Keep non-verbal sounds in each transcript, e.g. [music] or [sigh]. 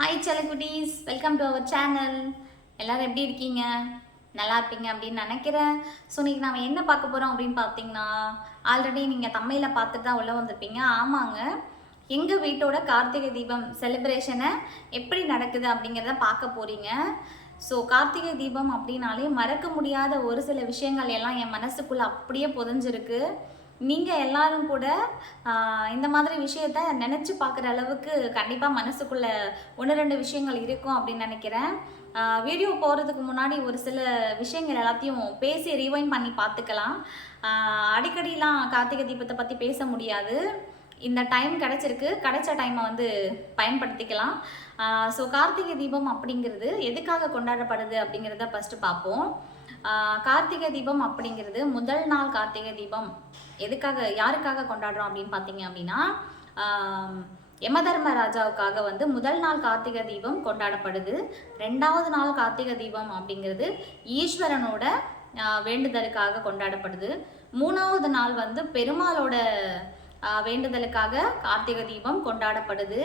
Hi செலக்குட்டீஸ் welcome to our channel எல்லோரும் எப்படி இருக்கீங்க? நல்லா இருப்பீங்க அப்படின்னு நினைக்கிறேன். ஸோ இன்னைக்கு நாம என்ன பார்க்க போகிறோம் அப்படின்னு பார்த்தீங்கன்னா ஆல்ரெடி நீங்கள் தமிழில் பார்த்துட்டு தான் உள்ளே வந்திருப்பீங்க. ஆமாங்க. எங்கள் வீட்டோட கார்த்திகை தீபம் செலிப்ரேஷனை எப்படி நடக்குது அப்படிங்கிறத பார்க்க போகிறீங்க ஸோ கார்த்திகை தீபம் அப்படின்னாலே மறக்க முடியாத ஒரு சில விஷயங்கள் எல்லாம் என் மனசுக்குள்ளே அப்படியே புதைஞ்சிருக்கு. நீங்கள் எல்லாரும் கூட இந்த மாதிரி விஷயத்த நினச்சி பார்க்குற அளவுக்கு கண்டிப்பாக மனசுக்குள்ளே ஒன்று ரெண்டு விஷயங்கள் இருக்கும் அப்படின்னு நினைக்கிறேன். வீடியோ போகிறதுக்கு முன்னாடி ஒரு சில விஷயங்கள் எல்லாத்தையும் பேசி ரிவைண்ட் பண்ணி பார்த்துக்கலாம். அடிக்கடிலாம் கார்த்திகை தீபத்தை பற்றி பேச முடியாது. இந்த டைம் கிடைச்சிருக்கு. கிடைச்ச டைமை வந்து பயன்படுத்திக்கலாம். ஸோ கார்த்திகை தீபம் அப்படிங்கிறது எதுக்காக கொண்டாடப்படுது அப்படிங்கிறத ஃபஸ்ட்டு பார்ப்போம். கார்த்திகை தீபம் அப்படிங்கிறது முதல் நாள் கார்த்திகை தீபம். எதுக்காக யாருக்காக கொண்டாடுறோம் அப்படின்னு பார்த்தீங்க அப்படின்னா யமதர்ம ராஜாவுக்காக வந்து முதல் நாள் கார்த்திகை தீபம் கொண்டாடப்படுது. ரெண்டாவது நாள் கார்த்திகை தீபம் அப்படிங்கிறது ஈஸ்வரனோட வேண்டுதலுக்காக கொண்டாடப்படுது. மூணாவது நாள் வந்து பெருமாளோட வேண்டுதலுக்காக கார்த்திகை தீபம் கொண்டாடப்படுது.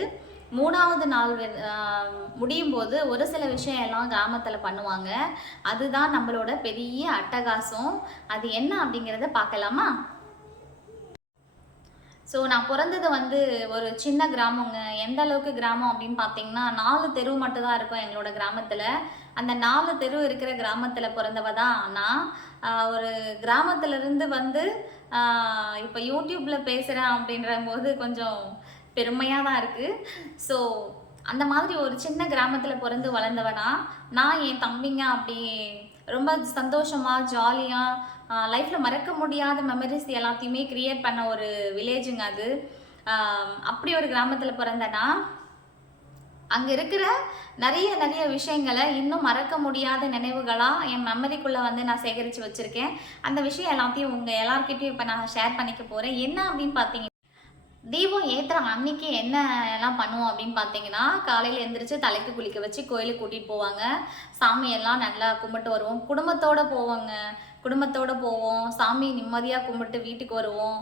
மூணாவது நாள் முடியும் போது ஒரு சில விஷயம் எல்லாம் கிராமத்தில் பண்ணுவாங்க. அதுதான் நம்மளோட பெரிய அட்டகாசம். அது என்ன அப்படிங்கிறத பார்க்கலாமா? ஸோ நான் பிறந்தது வந்து ஒரு சின்ன கிராமங்க. எந்த அளவுக்கு கிராமம் அப்படின்னு பார்த்தீங்கன்னா நாலு தெரு மட்டும்தான் இருக்கும் எங்களோட கிராமத்தில். அந்த நாலு தெரு இருக்கிற கிராமத்தில் பிறந்தவ தான் நான். ஒரு கிராமத்துலேருந்து வந்து இப்போ யூடியூப்பில் பேசுகிறேன் அப்படின்ற போது கொஞ்சம் பெருமையாக தான் இருக்குது ஸோ அந்த மாதிரி ஒரு சின்ன கிராமத்தில் பிறந்து வளர்ந்தவனா நான் என் தம்பிங்க அப்படி ரொம்ப சந்தோஷமாக ஜாலியாக லைஃப்பில் மறக்க முடியாத மெமரிஸ் எல்லாத்தையுமே க்ரியேட் பண்ண ஒரு வில்லேஜுங்க அது. அப்படி ஒரு கிராமத்தில் பிறந்தனா அங்கே இருக்கிற நிறைய நிறைய விஷயங்களை இன்னும் மறக்க முடியாத நினைவுகளாக என் மெமரிக்குள்ளே வந்து நான் சேகரித்து வச்சுருக்கேன். அந்த விஷயம் எல்லாத்தையும் உங்கள் எல்லாருக்கிட்டையும் இப்போ நான் ஷேர் பண்ணிக்க போகிறேன் என்ன அப்படின்னு பார்த்தீங்கன்னா தீபம் ஏற்றுற அன்னைக்கு என்ன எல்லாம் பண்ணுவோம் அப்படின்னு பார்த்தீங்கன்னா காலையில் எந்திரிச்சு தலைக்கு குளிக்க வச்சு கோயிலுக்கு கூட்டிகிட்டு போவாங்க. சாமியெல்லாம் நல்லா கும்பிட்டு வருவோம். குடும்பத்தோட போவோங்க. குடும்பத்தோட போவோம். சாமி நிம்மதியாக கும்பிட்டு வீட்டுக்கு வருவோம்.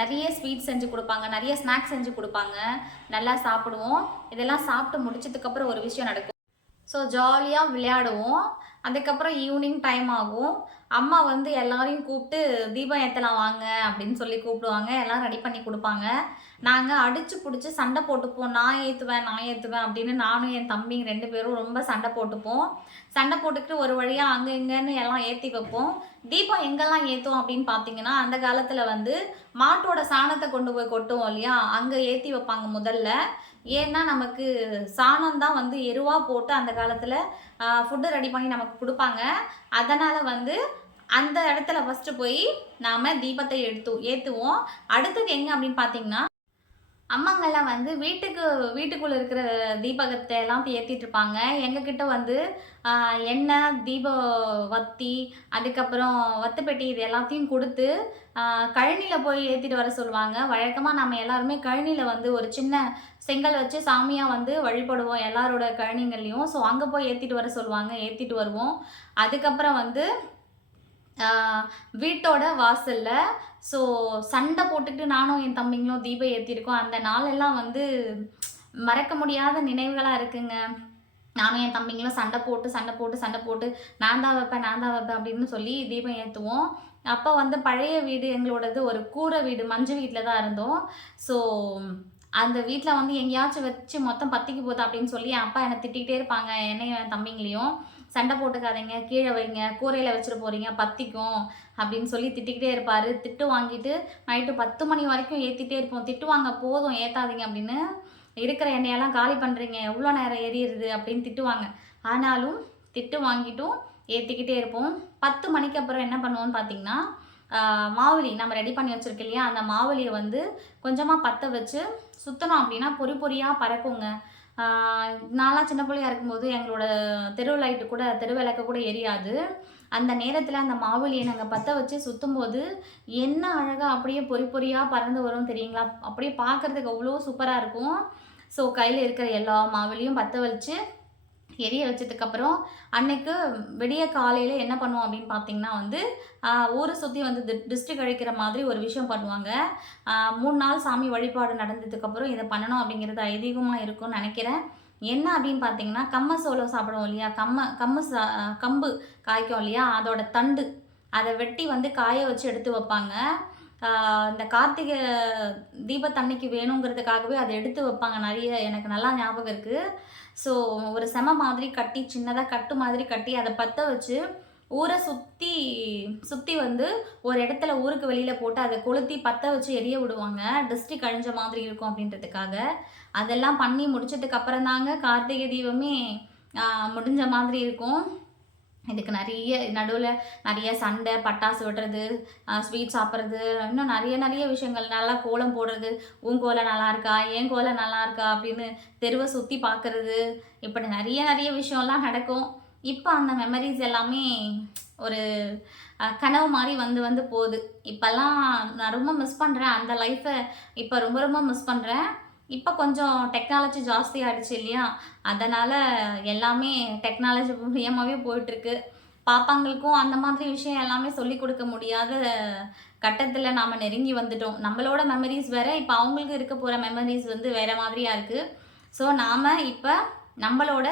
நிறைய ஸ்வீட் செஞ்சு கொடுப்பாங்க. நிறைய ஸ்நாக்ஸ் செஞ்சு கொடுப்பாங்க. நல்லா சாப்பிடுவோம். இதெல்லாம் சாப்பிட்டு முடிச்சதுக்கப்புறம் ஒரு விஷயம் நடக்கும். ஸோ ஜாலியாக விளையாடுவோம். அதுக்கப்புறம் ஈவினிங் டைம் ஆகும். அம்மா வந்து எல்லாரையும் கூப்பிட்டு தீபம் ஏற்றலாம் வாங்க அப்படின்னு சொல்லி கூப்பிடுவாங்க. எல்லாம் ரெடி பண்ணி கொடுப்பாங்க. நாங்கள் அடித்து பிடிச்சி சண்டை போட்டுப்போம். நான் ஏற்றுவேன் நான் ஏற்றுவேன் அப்படின்னு நானும் என் தம்பிங்க ரெண்டு பேரும் ரொம்ப சண்டை போட்டுப்போம். சண்டை போட்டுக்கிட்டு ஒரு வழியாக அங்கே இங்கேன்னு எல்லாம் ஏற்றி வைப்போம். தீபம் எங்கெல்லாம் ஏற்றுவோம் அப்படின்னு பார்த்தீங்கன்னா அந்த காலத்தில் வந்து மாட்டோட சாணத்தை கொண்டு போய் கொட்டுவோம் இல்லையா? அங்கே ஏற்றி வைப்பாங்க முதல்ல. ஏன்னா நமக்கு சாணம் தான் வந்து எருவாக போட்டு அந்த காலத்தில் ஃபுட்டு ரெடி பண்ணி நமக்கு கொடுப்பாங்க. அதனால் வந்து அந்த இடத்துல ஃபஸ்ட்டு போய் நாம் தீபத்தை எடுத்து ஏற்றுவோம் அடுத்தது எங்கே அப்படின்னு பார்த்தீங்கன்னா அம்மாங்கெல்லாம் வந்து வீட்டுக்கு வீட்டுக்குள்ளே இருக்கிற தீபகத்தை எல்லாம் ஏற்றிட்டு இருப்பாங்க எங்ககிட்ட வந்து எண்ணெய் தீப வத்தி அதுக்கப்புறம் வத்துப்பெட்டி இது எல்லாத்தையும் கொடுத்து கழனியில் போய் ஏற்றிட்டு வர சொல்லுவாங்க. வழக்கமாக நம்ம எல்லாருமே கழனியில் வந்து ஒரு சின்ன செங்கல் வச்சு சாமியாக வந்து வழிபடுவோம் எல்லாரோட கழனிங்கள்லையும் ஸோ அங்கே போய் ஏற்றிட்டு வர சொல்லுவாங்க. ஏற்றிட்டு வருவோம். அதுக்கப்புறம் வந்து வீட்டோட வாசலில். ஸோ சண்டை போட்டுக்கிட்டு நானும் என் தம்பிங்களும் தீபம் ஏற்றிருக்கோம் அந்த நாளெல்லாம் வந்து மறக்க முடியாத நினைவுகளாக இருக்குங்க. நானும் என் தம்பிங்களும் சண்டை போட்டு சண்டை போட்டு சண்டை போட்டு நான் தான் வைப்பேன் நான் தான் வைப்பேன் அப்படின்னு சொல்லி தீபம் ஏற்றுவோம் அப்போ வந்து பழைய வீடு எங்களோடது ஒரு கூரை வீடு மஞ்சு வீட்டில் தான் இருந்தோம். ஸோ அந்த வீட்டில் வந்து எங்கேயாச்சும் வச்சு மொத்தம் பத்திக்கு போகுது அப்படின்னு சொல்லி என் அப்பா என்னை திட்டிகிட்டே இருப்பாங்க. என்னையும் என் தம்பிங்களையும். சண்டை போட்டுக்காதீங்க கீழே வைங்க கூரையில் வச்சுட்டு போகிறீங்க பத்திக்கும் அப்படின்னு சொல்லி திட்டிக்கிட்டே இருப்பார். திட்டு வாங்கிட்டு நைட்டு பத்து மணி வரைக்கும் ஏற்றிட்டே இருப்போம். திட்டு வாங்க போதும் ஏற்றாதீங்க அப்படின்னு இருக்கிற எண்ணெயெல்லாம் காலி பண்ணுறீங்க எவ்வளோ நேரம் எரியுது அப்படின்னு திட்டுவாங்க. ஆனாலும் திட்டு வாங்கிட்டும் ஏற்றிக்கிட்டே இருப்போம். பத்து மணிக்கு அப்புறம் என்ன பண்ணுவோம்னு பார்த்தீங்கன்னா மாவுளி நம்ம ரெடி பண்ணி வச்சுருக்கோம் இல்லையா? அந்த மாவுளியை வந்து கொஞ்சமாக பற்ற வச்சு சுற்றணும் அப்படின்னா பொறி பொறியாக பறக்குங்க. நான்லாம் சின்ன பிள்ளையா இருக்கும்போது எங்களோட தெரு லைட்டு கூட தெரு விளக்கு கூட எரியாது. அந்த நேரத்தில் அந்த மாவுளியை நாங்கள் பற்ற வச்சு சுற்றும் போது என்ன அழகாக அப்படியே பொறி பொறியாக பறந்து வரும் தெரியுங்களா? அப்படியே பார்க்குறதுக்கு அவ்வளோ சூப்பராக இருக்கும். ஸோ கையில் இருக்கிற எல்லா மாவுளியும் பற்ற வச்சு எரிய வச்சதுக்கப்புறம் அன்னைக்கு விடிய காலையில் என்ன பண்ணுவோம் அப்படின்னு பார்த்தீங்கன்னா வந்து ஊரை சுற்றி வந்து தி- திருஷ்டி கழிக்கிற மாதிரி ஒரு விஷயம் பண்ணுவாங்க. மூணு நாள் சாமி வழிபாடு நடந்ததுக்கப்புறம் இதை பண்ணணும் அப்படிங்கிறது ஐதீகமாக இருக்கும்னு நினைக்கிறேன். என்ன அப்படின்னு பார்த்தீங்கன்னா கம்ம சோளம் சாப்பிடுவோம் இல்லையா? கம்ம கம்ம சா கம்பு காய்க்கும் இல்லையா? அதோட தண்டு. அதை வெட்டி வந்து காய வச்சு எடுத்து வைப்பாங்க. இந்த கார்த்திகை தீபத்தன்னைக்கு வேணுங்கிறதுக்காகவே அதை எடுத்து வைப்பாங்க. நிறைய எனக்கு நல்லா ஞாபகம் இருக்குது ஸோ ஒரு செம மாதிரி கட்டி சின்னதாக கட்டு மாதிரி கட்டி அதை பற்ற வச்சு ஊரை சுற்றி சுற்றி வந்து ஒரு இடத்துல ஊருக்கு வெளியில் போட்டு அதை கொளுத்தி பற்ற வச்சு எரிய விடுவாங்க. டிஸ்ட்ரிக் அழிஞ்ச மாதிரி இருக்கும் அப்படின்றதுக்காக. அதெல்லாம் பண்ணி முடிச்சதுக்கப்புறம் தாங்க கார்த்திகை தீபமே முடிஞ்ச மாதிரி இருக்கும். இதுக்கு நிறைய நடுவில் நிறைய சண்டை பட்டாசு விடுறது ஸ்வீட் சாப்பிட்றது இன்னும் நிறைய நிறைய விஷயங்கள். நல்லா கோலம் போடுறது உன் கோலம் நல்லா இருக்கா? என் கோலம் நல்லா இருக்கா? அப்படின்னு தெருவை சுற்றி பார்க்குறது இப்படி நிறைய நிறைய விஷயம்லாம் நடக்கும். இப்போ அந்த மெமரிஸ் எல்லாமே ஒரு கனவு மாதிரி வந்து வந்து போகுது. இப்போல்லாம் நான் ரொம்ப மிஸ் பண்ணுறேன் அந்த லைஃப்பை இப்போ ரொம்ப ரொம்ப மிஸ் பண்ணுறேன் இப்போ கொஞ்சம் டெக்னாலஜி ஜாஸ்தி ஆயிடுச்சு இல்லையா? அதனால் எல்லாமே டெக்னாலஜி மூலியமாகவே போயிட்டுருக்கு. பாப்பாங்களுக்கும் அந்த மாதிரி விஷயம் எல்லாமே சொல்லி கொடுக்க முடியாத கட்டத்தில் நாம் நெருங்கி வந்துட்டோம். நம்மளோட மெமரிஸ் வேறு இப்போ அவங்களுக்கு இருக்க போகிற மெமரிஸ் வந்து வேறு மாதிரியா இருக்குது ஸோ நாம் இப்போ நம்மளோட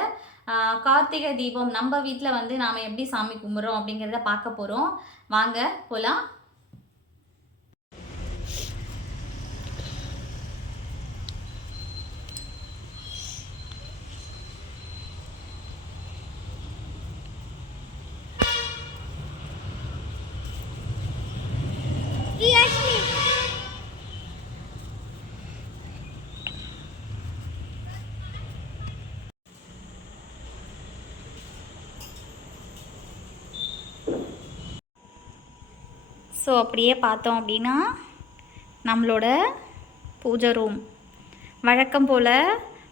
கார்த்திகை தீபம் நம்ம வீட்டில் வந்து நாம் எப்படி சாமி கும்பிட்றோம் அப்படிங்கிறத பார்க்க போகிறோம் வாங்க போகலாம் ஸோ அப்படியே பார்த்தோம் அப்படின்னா நம்மளோட பூஜை ரூம் வழக்கம் போல்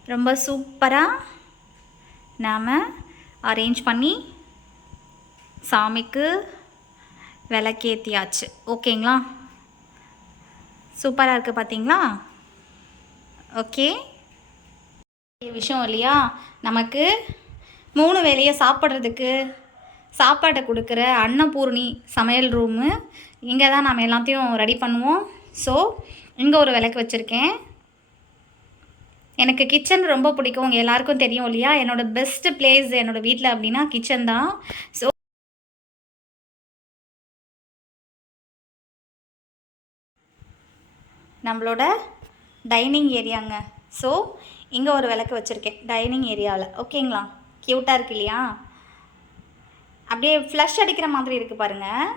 ரொம்ப சூப்பராக நாம் அரேஞ்ச் பண்ணி சாமிக்கு விளக்கேற்றியாச்சு ஓகேங்களா? சூப்பராக இருக்குது பார்த்தீங்களா? ஓகே விஷயம் இல்லையா? நமக்கு மூணு வேலையை சாப்பிட்றதுக்கு சாப்பாட்டை கொடுக்குற அன்னபூர்ணி சமையல் ரூமு. இங்கே தான் நாம் எல்லாத்தையும் ரெடி பண்ணுவோம். ஸோ இங்கே ஒரு விளக்கு வச்சுருக்கேன். எனக்கு கிச்சன் ரொம்ப பிடிக்கும். உங்கள் எல்லாருக்கும் தெரியும் இல்லையா? என்னோடய பெஸ்ட்டு பிளேஸ் என்னோடய வீட்டில் அப்படின்னா கிச்சன் தான். ஸோ நம்மளோட டைனிங் ஏரியாங்க ஸோ இங்கே ஒரு விளக்கு வச்சுருக்கேன். டைனிங் ஏரியாவில் ஓகேங்களா க்யூட்டாக இருக்கு இல்லையா? அப்படியே ஃப்ளஷ் அடிக்கிற மாதிரி இருக்குது பாருங்கள்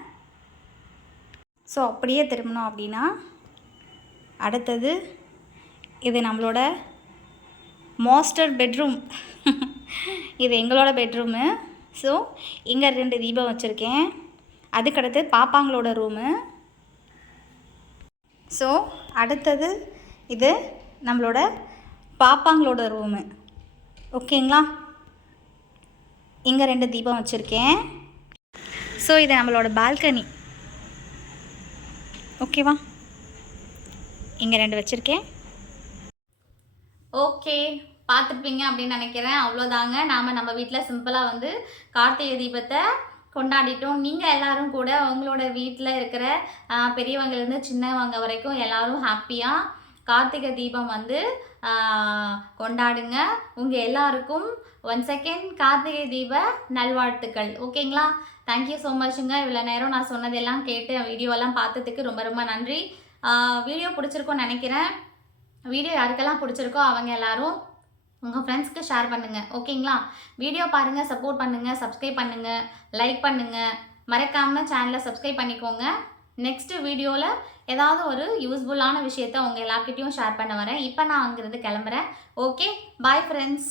ஸோ அப்படியே திரும்பணும் அப்படின்னா அடுத்தது இது நம்மளோட மாஸ்டர் பெட்ரூம் [laughs] இது எங்களோட பெட்ரூமு ஸோ இங்கே ரெண்டு தீபம் வச்சுருக்கேன். அதுக்கடுத்து பாப்பாங்களோட ரூமு ஸோ அடுத்தது இது நம்மளோட பாப்பாங்களோட ரூமு ஓகேங்களா இங்கே ரெண்டு தீபம் வச்சுருக்கேன். ஸோ இது நம்மளோட பால்கனி ஓகேவா இங்கே ரெண்டு வச்சுருக்கேன். ஓகே பார்த்துருப்பீங்க அப்படின்னு நினைக்கிறேன். அவ்வளோதாங்க நாம் நம்ம வீட்டில் சிம்பிளாக வந்து கார்த்திகை தீபத்தை கொண்டாடிட்டோம். நீங்கள் எல்லாரும் கூட உங்களோட வீட்டில் இருக்கிற பெரியவங்கலேருந்து சின்னவங்க வரைக்கும் எல்லாரும் ஹாப்பியாக கார்த்திகை தீபம் வந்து கொண்டாடுங்க. உங்கள் எல்லாருக்கும் ஒன் செகண்ட் கார்த்திகை தீப நல்வாழ்த்துக்கள். ஓகேங்களா? தேங்க்யூ ஸோ மச்ங்க இவ்வளோ நேரம் நான் சொன்னதெல்லாம் கேட்டு வீடியோலாம் பார்த்ததுக்கு ரொம்ப ரொம்ப நன்றி. வீடியோ பிடிச்சிருக்கோன்னு நினைக்கிறேன். வீடியோ யாருக்கெல்லாம் பிடிச்சிருக்கோ அவங்க எல்லாரும் உங்கள் ஃப்ரெண்ட்ஸ்க்கு ஷேர் பண்ணுங்கள் ஓகேங்களா? வீடியோ பாருங்கள் சப்போர்ட் பண்ணுங்கள் சப்ஸ்கிரைப் பண்ணுங்கள் லைக் பண்ணுங்கள் மறக்காமல் சேனலை சப்ஸ்கிரைப் பண்ணிக்கோங்க. நெக்ஸ்ட் வீடியோவில் ஏதாவது ஒரு யூஸ்ஃபுல்லான விஷயத்த உங்கள் எல்லாக்கிட்டையும் ஷேர் பண்ண வரேன். இப்போ நான் அங்கிருந்து கிளம்புறேன். Okay bye friends